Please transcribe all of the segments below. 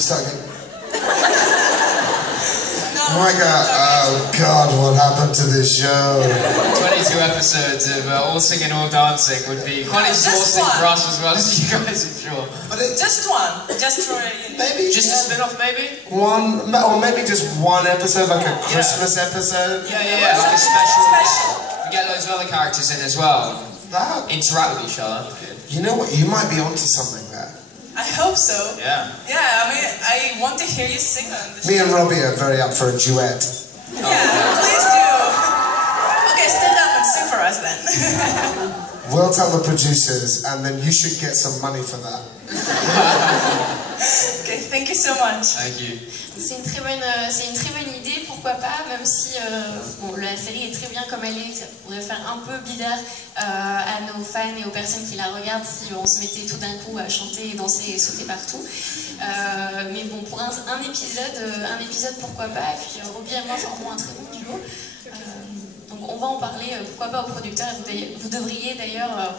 started. My God, oh God, what happened to this show? 22 episodes of all singing, all dancing would be quite exhausting for us as well as you guys, I'm sure. But just one, just for maybe just a spin-off, maybe? One, or maybe just one episode, like a Christmas episode. Yeah, like a special. We get loads of other characters in as well. Interact with each other. You know what? You might be onto something there. I hope so. Yeah. Yeah, I mean, I want to hear you sing on the show. Me and Robbie are very up for a duet. Yeah, please do. Okay, stand up and sing for us then. We'll tell the producers, and then you should get some money for that. Okay, thank you so much. Thank you. C'est une très bonne idée, pourquoi pas, même si bon, la série est très bien comme elle est, ça pourrait faire un peu bizarre à nos fans et aux personnes qui la regardent si on se mettait tout d'un coup à chanter, danser et sauter partout. Mais bon, pour un épisode pourquoi pas, et puis Robbie et moi formons un très bon duo. Donc on va en parler, pourquoi pas aux producteurs, et vous devriez d'ailleurs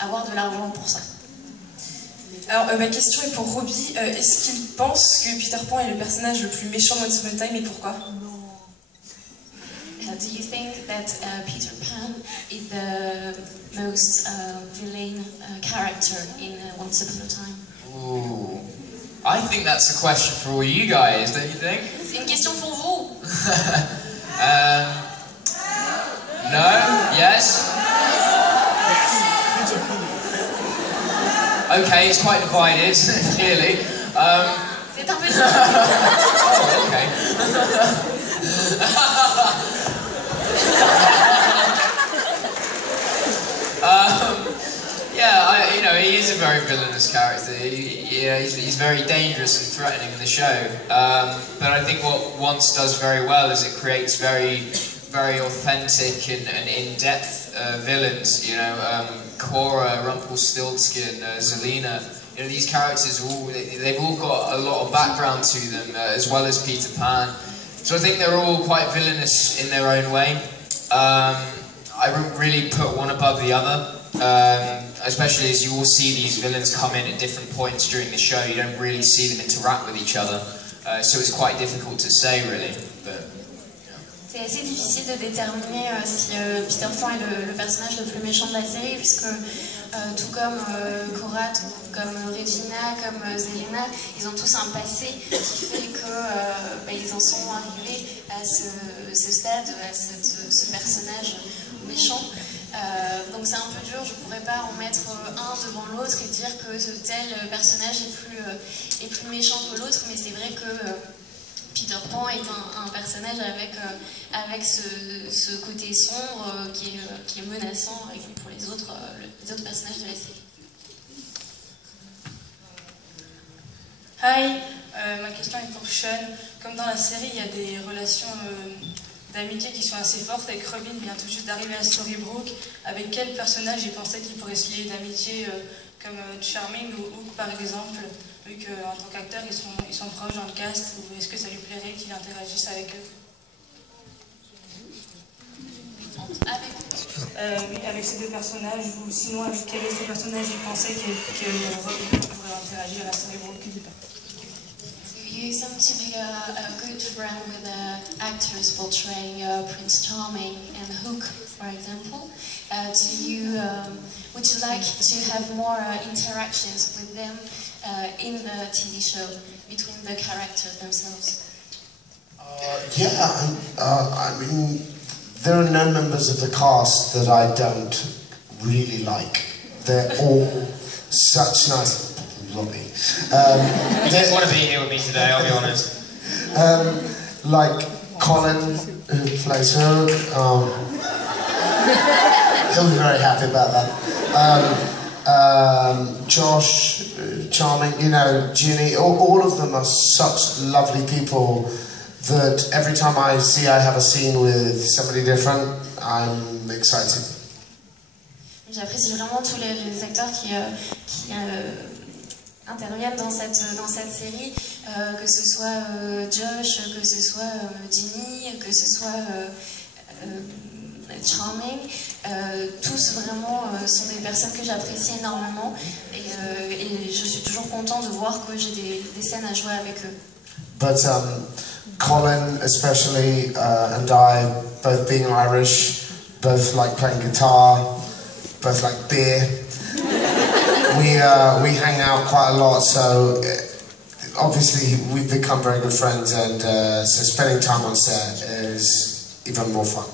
avoir de l'argent pour ça. Alors, ma question est pour Robbie. Est-ce qu'il pense que Peter Pan est le personnage le plus méchant de Once Upon a Time et pourquoi? Do you think that Peter Pan is the most villain character in Once Upon a Time? Ooh. I think that's a question for all you guys, don't you think? C'est une question pour vous. No? Yes? Okay, it's quite divided, clearly. C'est un peu Oh, okay. Yeah, you know, he is a very villainous character. He's very dangerous and threatening in the show. But I think what Once does very well is it creates very authentic and in-depth villains. You know, Cora, Rumpelstiltskin, Zelina. You know, these characters they've all got a lot of background to them, as well as Peter Pan. So I think they're all quite villainous in their own way. I wouldn't really put one above the other, especially as you all see these villains come in at different points during the show. You don't really see them interact with each other, so it's quite difficult to say, really. But, c'est assez difficile de déterminer si Peter Pan est le personnage le plus méchant de la série, puisque tout comme Cora, tout comme Regina, comme Zelena, ils ont tous un passé qui fait que ils en sont arrivés à ce stade, à ce personnage méchant. Donc c'est un peu dur, je ne pourrais pas en mettre un devant l'autre et dire que tel personnage est plus méchant que l'autre, mais c'est vrai que Peter Pan est un personnage avec ce côté sombre qui est menaçant pour les autres personnages de la série. Hi, ma question est pour Sean. Comme dans la série, il y a des relations d'amitié qui sont assez fortes avec Robin vient tout juste d'arriver à Storybrooke. Avec quel personnage il pensait qu'il pourrait se lier d'amitié comme Charming ou Hook par exemple, vu qu'en tant qu'acteur ils sont proches dans le cast, ou est-ce que ça lui plairait qu'il interagisse avec eux? Avec ces deux personnages, ou sinon avec quel autre personnage il pensait que Robin pourrait interagir à la Storybrooke? You seem to be a good friend with the actors portraying Prince Charming and Hook, for example. Would you like to have more interactions with them in the TV show between the characters themselves? Yeah, I mean, there are no members of the cast that I don't really like. They're all such nice. Robbie. He doesn't want to be here with me today, I'll be honest. Like Colin, who plays Hook, he'll be very happy about that. Josh, Charming, you know, Ginny, all of them are such lovely people that every time I see I have a scene with somebody different, I'm excited. J'apprécie vraiment tous les acteurs qui interviennent dans cette série, que ce soit Josh, que ce soit Ginny, que ce soit charming. Tous vraiment sont des personnes que j'apprécie énormément et je suis toujours content de voir que j'ai des scènes à jouer avec eux. But Colin especially and I, both being Irish, both like playing guitar, both like beer. We hang out quite a lot, so obviously we've become very good friends, and so spending time on set is even more fun.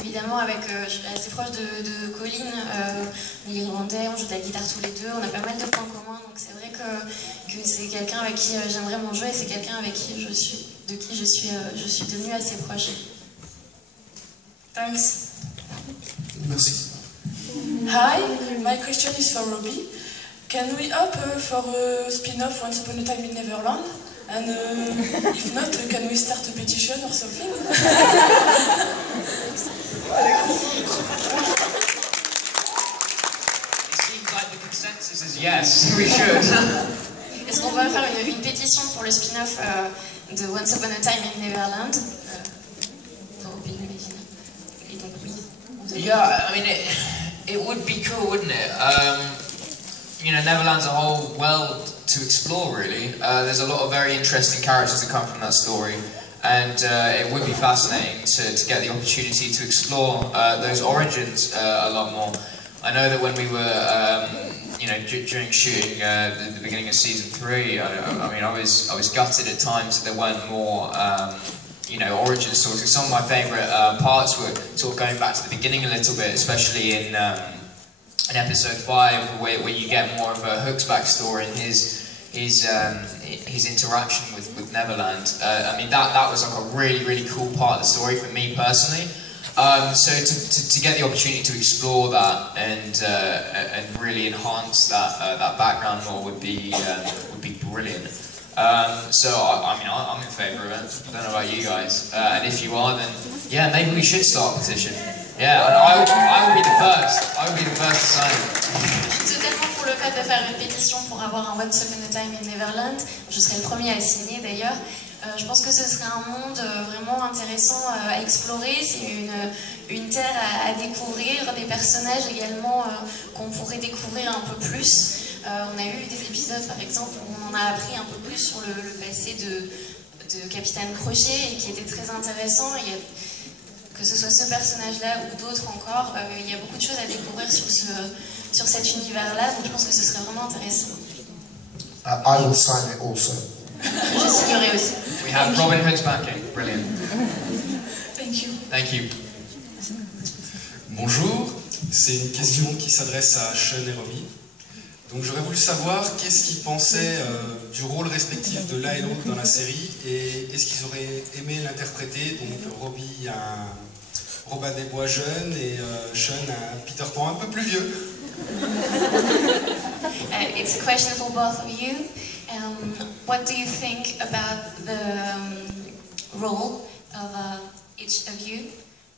Évidemment, je suis assez proche de Colin, l'Irlandais, on joue de la guitare tous les deux, on a pas mal de points communs, donc c'est vrai que c'est quelqu'un avec qui j'aime vraiment jouer, et c'est quelqu'un avec qui je suis devenue assez proche. Thanks. Merci. Hi, my question is for Robbie. Can we opt for a spin-off Once Upon a Time in Neverland? And if not, can we start a petition or something? It seems like the consensus is yes, we should. Est-ce qu'on va faire une pétition pour le spin-off de Once Upon a Time in Neverland? Robbie, et donc oui. Yeah, I mean, it would be cool, wouldn't it? You know, Neverland's a whole world to explore, really. There's a lot of very interesting characters that come from that story, and it would be fascinating to get the opportunity to explore those origins a lot more. I know that when we were, you know, during shooting the beginning of season 3, I mean, I was gutted at times that there weren't more. You know, origin stories. Some of my favourite parts were sort of going back to the beginning a little bit, especially in episode 5, where you get more of a Hook's backstory and his interaction with Neverland. I mean, that was like a really cool part of the story for me personally. So to get the opportunity to explore that and really enhance that background more would be brilliant. So I mean, I'm in favour of it. I don't know about you guys. And if you are, then yeah, maybe we should start a petition. Yeah, and I will be the first. I will be the first to sign it. Je suis totalement pour le fait de faire une pétition pour avoir un Once Upon a Time in Neverland. Je serai le premier à signer d'ailleurs. Je pense que ce serait un monde vraiment intéressant à explorer. C'est une terre à découvrir, des personnages également qu'on pourrait découvrir un peu plus. On a eu des épisodes par exemple où on a appris un peu plus sur le passé de Capitaine Crochet et qui était très intéressant. Que ce soit ce personnage-là ou d'autres encore, il y a beaucoup de choses à découvrir sur cet univers-là, donc je pense que ce serait vraiment intéressant. I will sign it also. Je signerai aussi. We have Robin Hood's backing. Brilliant. Thank you. Thank you. Bonjour, c'est une question qui s'adresse à Sean et Robbie. Donc j'aurais voulu savoir qu'est-ce qu'ils pensaient du rôle respectif de l'un et l'autre dans la série et est-ce qu'ils auraient aimé l'interpréter. Donc Robbie un Robin des Bois jeune et Sean un Peter Pan un peu plus vieux. It's a question for both of you. What do you think about the role of each of you?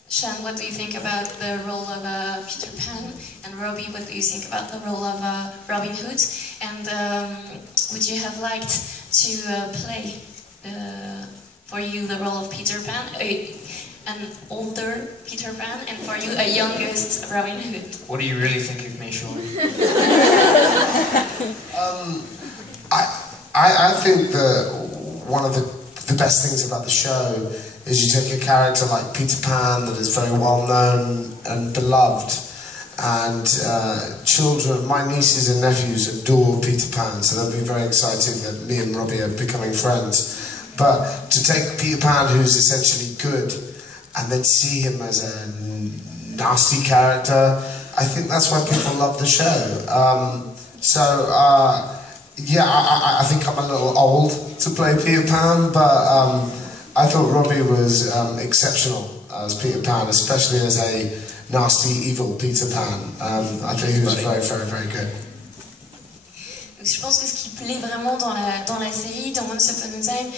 Sean, what do you think about the role of Peter Pan? And Robbie, what do you think about the role of Robin Hood? And would you have liked to play for you the role of Peter Pan, an older Peter Pan, and for you a youngest Robin Hood? What do you really think of me, Sean? I think that one of the best things about the show is you take a character like Peter Pan that is very well known and beloved, and children, my nieces and nephews adore Peter Pan, so they'll be very excited that me and Robbie are becoming friends. But to take Peter Pan, who's essentially good, and then see him as a nasty character, I think that's why people love the show. Yeah, I think I'm a little old to play Peter Pan, but I thought Robbie was exceptional as Peter Pan, especially as a nasty, evil Peter Pan. I think he was very good. Donc je pense que ce qui plaît vraiment dans la série, dans Once Upon a Time,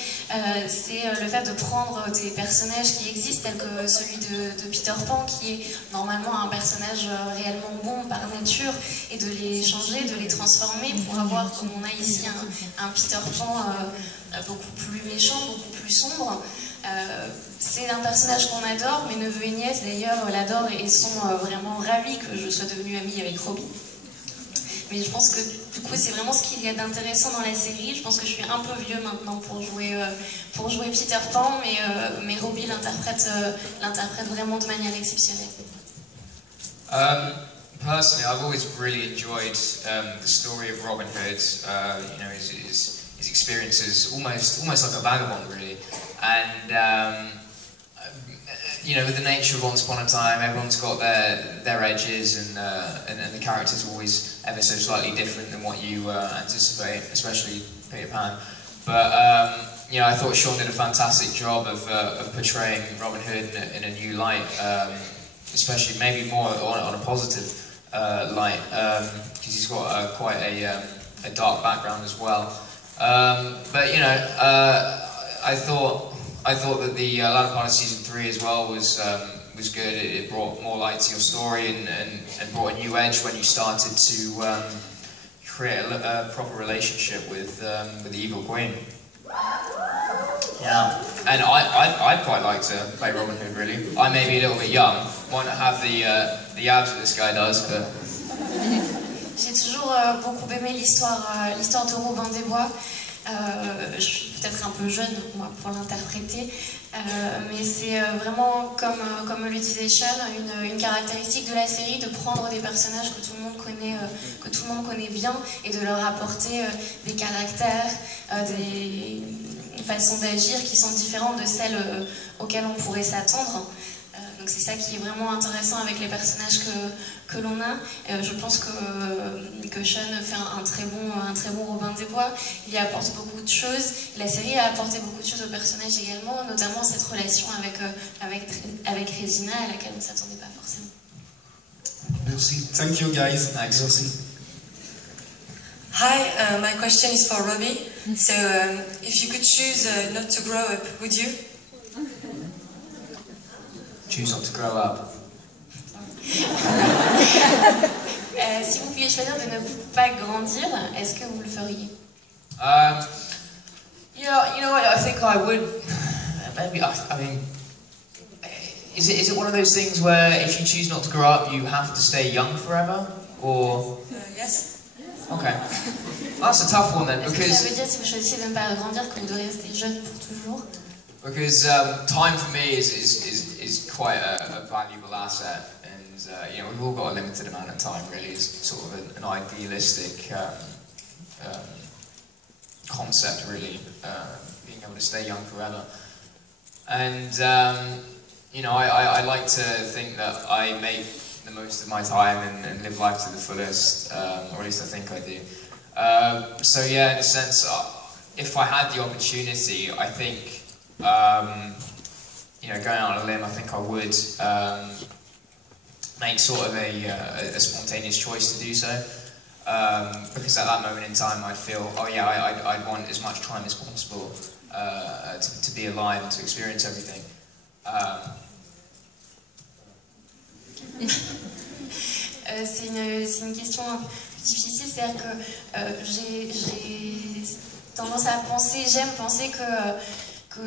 c'est le fait de prendre des personnages qui existent, tels que celui de Peter Pan, qui est normalement un personnage réellement bon par nature, et de les changer, de les transformer pour avoir, comme on a ici, un Peter Pan beaucoup plus méchant, beaucoup plus sombre. C'est un personnage qu'on adore, mes neveux et nièces d'ailleurs l'adorent et sont vraiment ravis que je sois devenue amie avec Robbie. Mais je pense que du coup c'est vraiment ce qu'il y a d'intéressant dans la série. Je pense que je suis un peu vieux maintenant pour jouer Peter Pan, mais Robbie l'interprète vraiment de manière exceptionnelle. Personally, I've always really enjoyed the story of Robin Hood. You know, his experiences, almost like a vagabond, really. And you know, with the nature of Once Upon a Time, everyone's got their edges, and the characters are always ever so slightly different than what you anticipate, especially Peter Pan. But you know, I thought Sean did a fantastic job of portraying Robin Hood in a new light, especially maybe more on a positive light, because he's got quite a dark background as well. But you know, I thought that the latter part of season 3 as well was good. It brought more light to your story and brought a new edge when you started to create a proper relationship with the evil queen. Yeah, and I'd quite like to play Robin Hood. Really, I may be a little bit young, might not have the abs that this guy does, but. J'ai toujours beaucoup aimé l'histoire de Robin des Bois. Je suis peut-être un peu jeune moi, pour l'interpréter, mais c'est vraiment, comme le disait Sean, une caractéristique de la série de prendre des personnages que tout le monde connaît bien et de leur apporter des caractères, des façons d'agir qui sont différentes de celles auxquelles on pourrait s'attendre. Donc c'est ça qui est vraiment intéressant avec les personnages que l'on a. Je pense que Sean fait un très bon Robin des Bois. Il y apporte beaucoup de choses. La série a apporté beaucoup de choses aux personnages également, notamment cette relation avec Regina à laquelle on ne s'attendait pas forcément. Merci. Thank you guys. Merci. Hi, my question is for Robbie. So, if you could choose not to grow up, would you? Choose not to grow up. Si vous pouviez choisir de ne pas grandir, est-ce que vous le feriez? Yeah, you know what? I think I would. Maybe I mean, is it one of those things where if you choose not to grow up, you have to stay young forever, or? Yes. Okay, that's a tough one then, Est-ce que because. ça veut dire si vous choisissez de ne pas grandir que vous devez rester jeune pour toujours? Because time for me is quite a valuable asset, and you know, we've all got a limited amount of time. Really, it's sort of an idealistic concept, really, being able to stay young forever. And you know, I like to think that I make the most of my time and live life to the fullest, or at least I think I do. So yeah, in a sense, if I had the opportunity, I think. You know, going out on a limb, I think I would make sort of a spontaneous choice to do so, because at that moment in time I'd feel, oh yeah, I'd want as much time as possible to be alive and to experience everything. C'est une question un peu difficile, c'est-à-dire que j'ai tendance à penser, j'aime penser que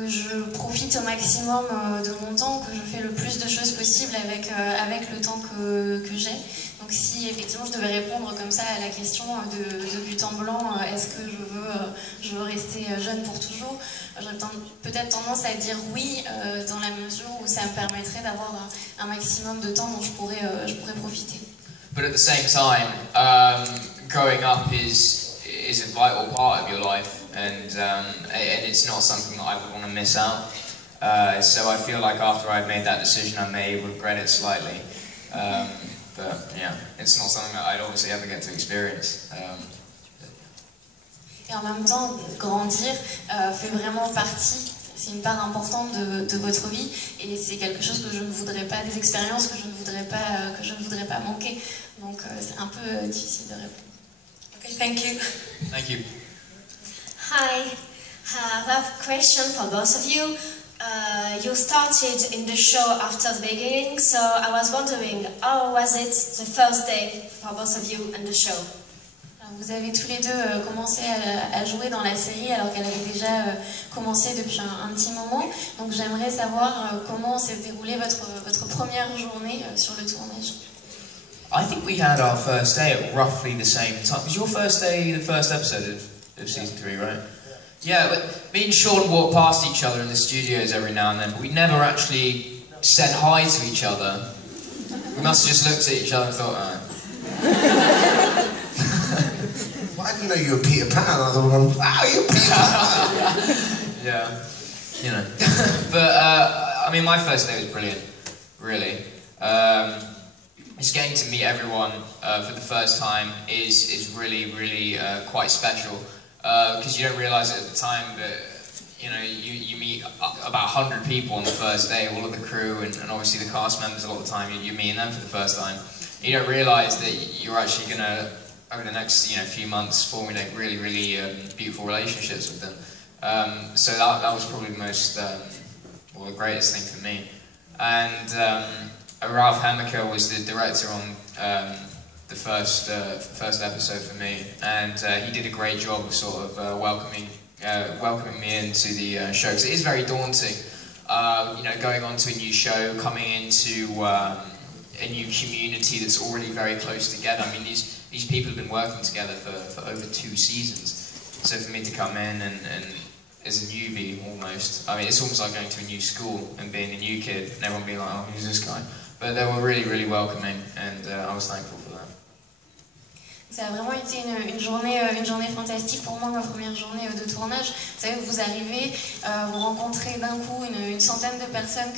je profite au maximum de mon temps, que je fais le plus de choses possibles avec le temps que j'ai. Donc si effectivement je devais répondre comme ça à la question de but en blanc, est-ce que je veux rester jeune pour toujours, j'aurais peut-être tendance à dire oui, dans la mesure où ça me permettrait d'avoir un maximum de temps dont je pourrais profiter. But at the same time, growing up is a vital part of your life. And it's not something that I would want to miss out. So I feel like after I've made that decision, I may regret it slightly. But yeah, it's not something that I'd obviously ever get to experience. Et en même temps, grandir fait vraiment partie, c'est une part importante de votre vie, et c'est quelque chose que je ne voudrais pas, des expériences que je ne voudrais pas manquer. Donc c'est un peu difficile de répondre. Okay, thank you. Thank you. Hi, I have a question for both of you. You started in the show after the beginning, so I was wondering, how was it the first day for both of you in the show? Vous avez tous les deux commencé à jouer dans la série alors qu'elle avait déjà commencé depuis un petit moment. Donc j'aimerais savoir comment s'est déroulée votre première journée sur le tournage. I think we had our first day at roughly the same time. Was your first day the first episode of season 3, right? Yeah, but me and Sean walk past each other in the studios every now and then, but we never actually said hi to each other. We must have just looked at each other and thought, I didn't know you were Peter Pan. I thought, wow, you're Peter Pan. Yeah, you know. But, I mean, my first day was brilliant, really. Just getting to meet everyone for the first time is really, really quite special. Because you don't realise it at the time, but you know, you meet about 100 people on the first day, all of the crew and obviously the cast members. A lot of the time you're meeting them for the first time. You don't realise that you're actually going to, over the next few months, formulate really, really beautiful relationships with them. So that was probably the most, the greatest thing for me. And Ralph Hammaker was the director on the first episode for me, and he did a great job of sort of welcoming me into the show, because it is very daunting, going on to a new show, coming into a new community that's already very close together. I mean, these people have been working together for over 2 seasons, so for me to come in and as a newbie almost, I mean, it's almost like going to a new school and being a new kid and everyone being like, oh, who's this guy? But they were really, really welcoming, and I was thankful for that. Ça a vraiment été une journée fantastique pour moi, ma première journée de tournage. Vous savez, vous arrivez, vous rencontrez d'un coup une centaine de personnes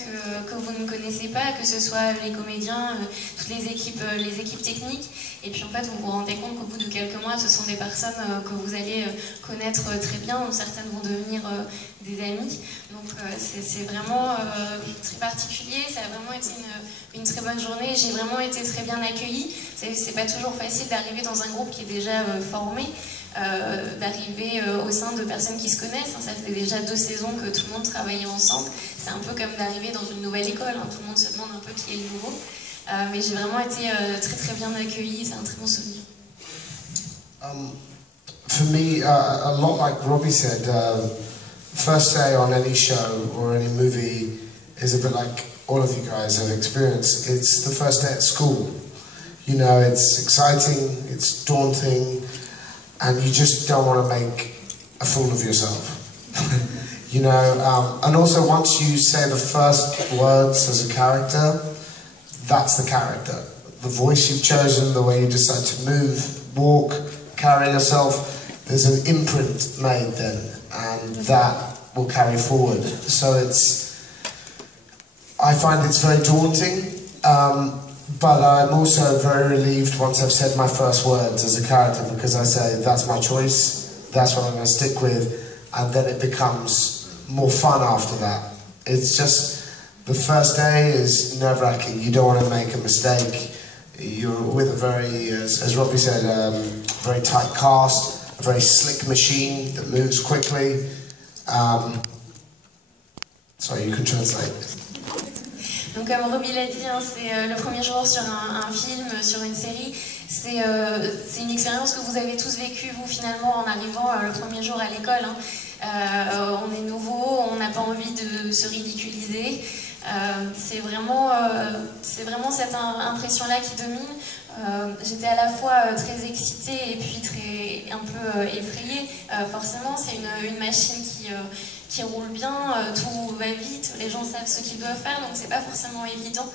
que vous ne connaissez pas, que ce soit les comédiens, toutes les équipes techniques. Et puis en fait, vous vous rendez compte qu'au bout de quelques mois, ce sont des personnes que vous allez connaître très bien, dont certaines vont devenir des amis. Donc c'est vraiment très particulier, ça a vraiment été une très bonne journée. J'ai vraiment été très bien accueillie. C'est pas toujours facile d'arriver dans un groupe qui est déjà formé, d'arriver au sein de personnes qui se connaissent. Ça fait déjà 2 saisons que tout le monde travaillait ensemble. C'est un peu comme d'arriver dans une nouvelle école, hein. Tout le monde se demande un peu qui est le nouveau. Mais j'ai vraiment été très très bien accueillie, c'est un très bon souvenir. For me, a lot like Robbie said, first day on any show or any movie is a bit like all of you guys have experienced. It's the first day at school. You know, it's exciting, it's daunting, and you just don't want to make a fool of yourself. You know, and also once you say the first words as a character, that's the character. The voice you've chosen, the way you decide to move, walk, carry yourself, there's an imprint made then, and that will carry forward. So I find it's very daunting, but I'm also very relieved once I've said my first words as a character, because I say, that's my choice, that's what I'm going to stick with, and then it becomes more fun after that. It's just, the first day is nerve-wracking. You don't want to make a mistake. You're with a very, as Robbie said, very tight cast, a very slick machine that moves quickly. Sorry, you can translate. Donc comme Robbie l'a dit, hein, c'est le premier jour sur un film, sur une série. C'est une expérience que vous avez tous vécue, vous, finalement, en arrivant le premier jour à l'école. Hein. On est nouveau, on n'a pas envie de se ridiculiser. C'est vraiment cette impression-là qui domine. J'étais à la fois très excitée et puis un peu effrayée. Forcément, c'est une machine qui roule bien, tout va vite, les gens savent ce qu'ils doivent faire, donc c'est pas forcément évident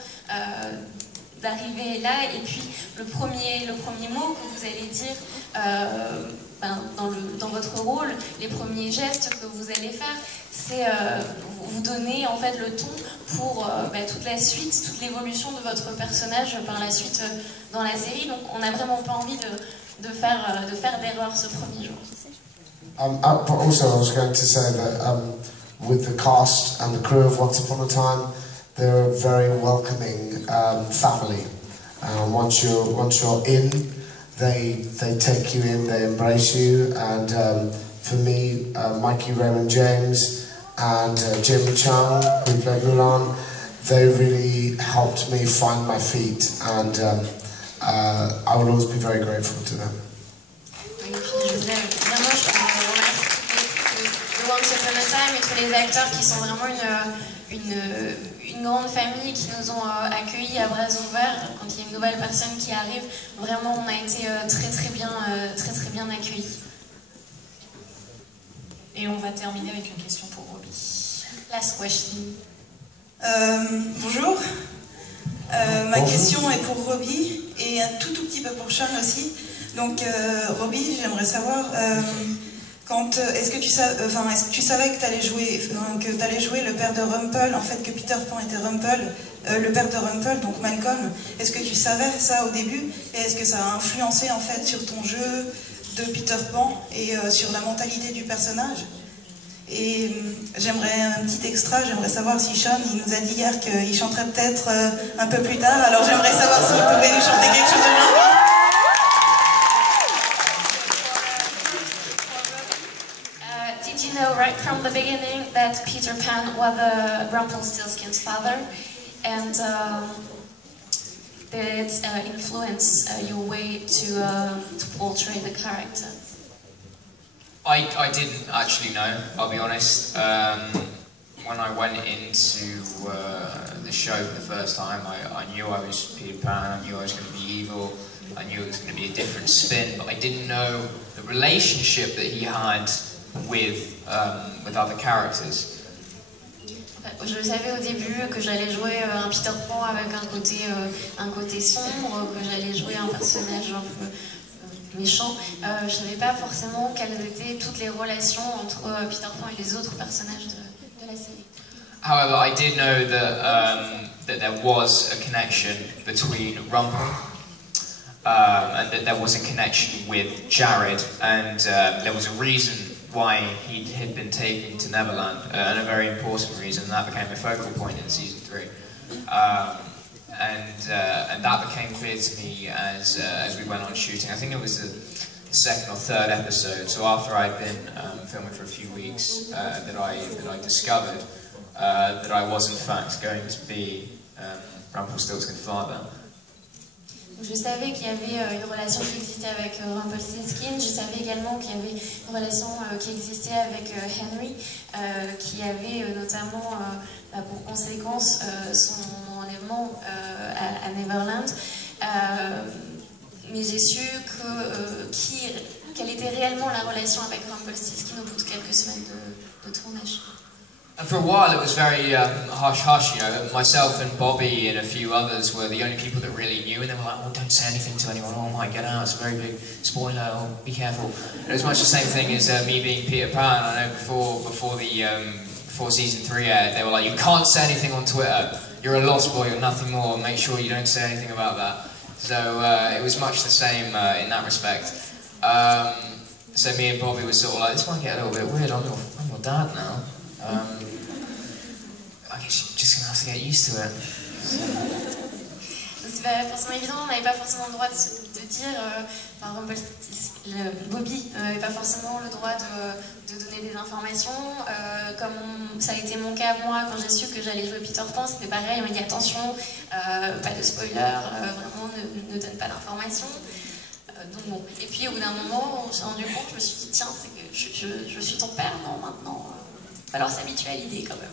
d'arriver là. Et puis le premier mot que vous allez dire dans votre rôle, les premiers gestes que vous allez faire, c'est vous donner en fait le ton pour toute la suite, toute l'évolution de votre personnage par la suite dans la série. Donc on n'a vraiment pas envie de faire d'erreur ce premier jour. Also, I was going to say that with the cast and the crew of Once Upon a Time, they're a very welcoming family. Once you're in, they take you in, they embrace you, and for me, Mikey Raymond James and Jim Chung, who played Mulan, they really helped me find my feet, and I will always be very grateful to them. Once Upon a Time et tous les acteurs qui sont vraiment une grande famille qui nous ont accueillis à bras ouverts quand il y a une nouvelle personne qui arrive. Vraiment, on a été très bien accueillis. Et on va terminer avec une question pour Robbie. Last question. Bonjour. Ma question est pour Robbie et un tout petit peu pour Sean aussi. Donc Robbie, j'aimerais savoir est-ce que tu savais que tu allais jouer le père de Rumple, en fait que Peter Pan était Rumple, le père de Rumple, donc Malcolm. Est-ce que tu savais ça au début et est-ce que ça a influencé en fait sur ton jeu de Peter Pan et sur la mentalité du personnage? Et j'aimerais un petit extra, j'aimerais savoir si Sean, il nous a dit hier qu'il chanterait peut-être un peu plus tard, alors j'aimerais savoir s'il pouvait nous chanter quelque chose aujourd'hui. Did you know right from the beginning that Peter Pan was Rumpelstiltskin's father, and that influenced your way to portray the character? I didn't actually know, I'll be honest. When I went into the show for the first time, I knew I was Peter Pan, I knew I was going to be evil, I knew it was going to be a different spin, but I didn't know the relationship that he had with other characters. Je savais au début que j'allais jouer un Peter Pan avec un côté sombre, que j'allais jouer un personnage un peu méchant. Je ne savais pas forcément quelles étaient toutes les relations entre Peter Pan et les autres personnages de la série. However, I did know that there was a connection between Rumple and that there was a connection with Jared, and there was a reason why he had been taken to Neverland, and a very important reason, and that became a focal point in season 3. And that became clear to me as we went on shooting. I think it was the second or third episode, so after I'd been filming for a few weeks, that I discovered that I was in fact going to be Rumpelstiltskin's father. Je savais qu'il y avait une relation qui existait avec Rumpelstiltskin, je savais également qu'il y avait une relation qui existait avec Henry, qui avait notamment pour conséquence son enlèvement à Neverland. Mais j'ai su quelle était réellement la relation avec Rumpelstiltskin au bout de quelques semaines de tournage. And for a while it was very hush-hush, you know, myself and Bobby and a few others were the only people that really knew, and they were like, oh, don't say anything to anyone, oh my, get out, it's a very big spoiler, oh, be careful. And it was much the same thing as me being Peter Pan. I know before season 3 aired, they were like, you can't say anything on Twitter, you're a lost boy, you're nothing more, make sure you don't say anything about that. So it was much the same in that respect. So me and Bobby were sort of like, this might get a little bit weird, I'm your dad now. I guess you're just going to have to get used to it. C'est pas forcément évident, on n'avait pas forcément le droit de dire, Bobby n'avait pas forcément le droit de donner des informations, comme ça a été mon cas moi quand j'ai su que j'allais jouer Peter Pan, c'était pareil, on m'a dit attention, pas de spoiler, vraiment ne donne pas d'informations. Donc bon. Et puis au bout d'un moment, on s'est rendu compte, je me suis dit tiens, c'est que je suis ton père, non maintenant, il va falloir s'habituer à l'idée quand même.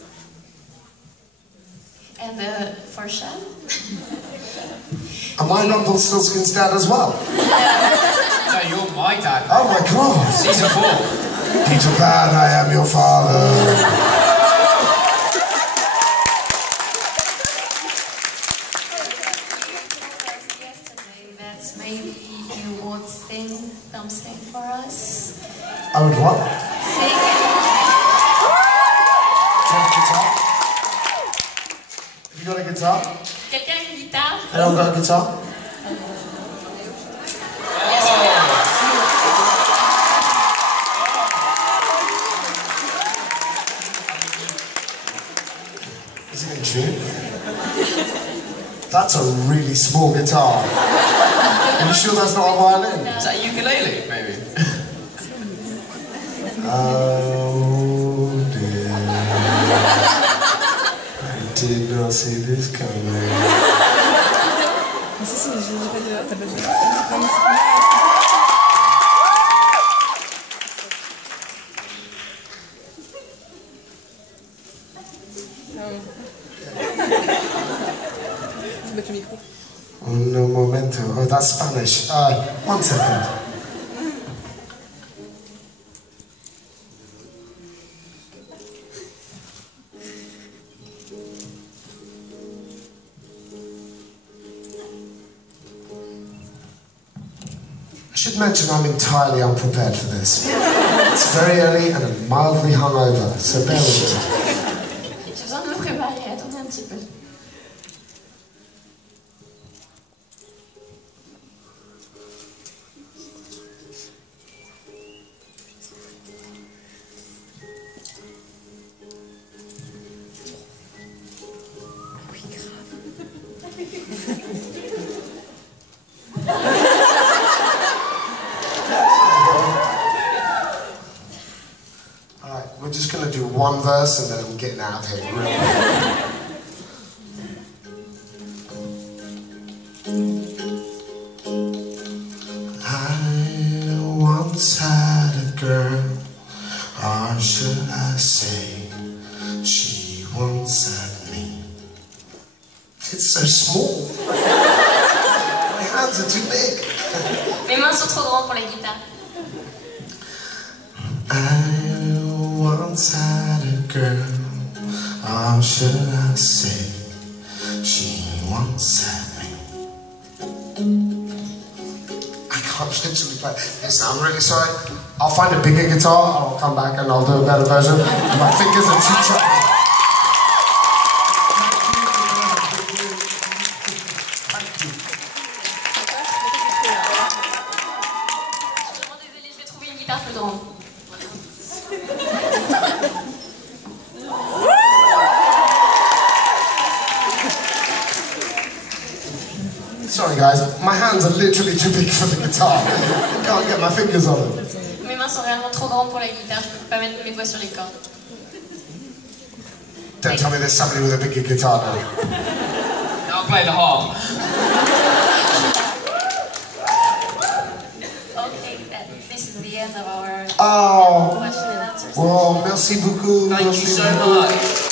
And for Sean? Am I Rumpelstiltskin's dad as well? No, you're my dad. Oh my god! Season 4. Peter Pan, I am your father. Yesterday that maybe you would sing something for us. I would what? Sing. Do you have a guitar? Have you got a guitar? Quelqu'un a une guitare? Anyone got a guitar? Is it in tune? That's a really small guitar. Are you sure that's not a violin? Is that a ukulele, maybe? Oh dear. I did not see this coming. Un momento. Oh, that's Spanish. 1 second. I should mention I'm entirely unprepared for this. It's very early and I'm mildly hungover, so bear with me. J'ai besoin de me préparer, attendez un petit peu. Alright, we're just going to do one verse and then I'm getting out of here. Really. I once had a girl, or should I say, she once had me. It's so small. My hands are too big. Mes mains sont trop grandes pour la guitare. I once had a girl, or should I say, she once had me. I can't literally play. Listen, I'm really sorry. I'll find a bigger guitar, I'll come back and I'll do a better version. My fingers are too chopped. Sorry guys, my hands are literally too big for the guitar. I can't get my fingers on them. Mes mains sont réellement trop grandes pour la guitare, je peux pas mettre mes doigts sur les cordes. Don't tell me there's somebody with a bigger guitar now. I'll play the harp. Okay, this is the end of our Oh, question and answers. well, merci beaucoup. Thank you so much.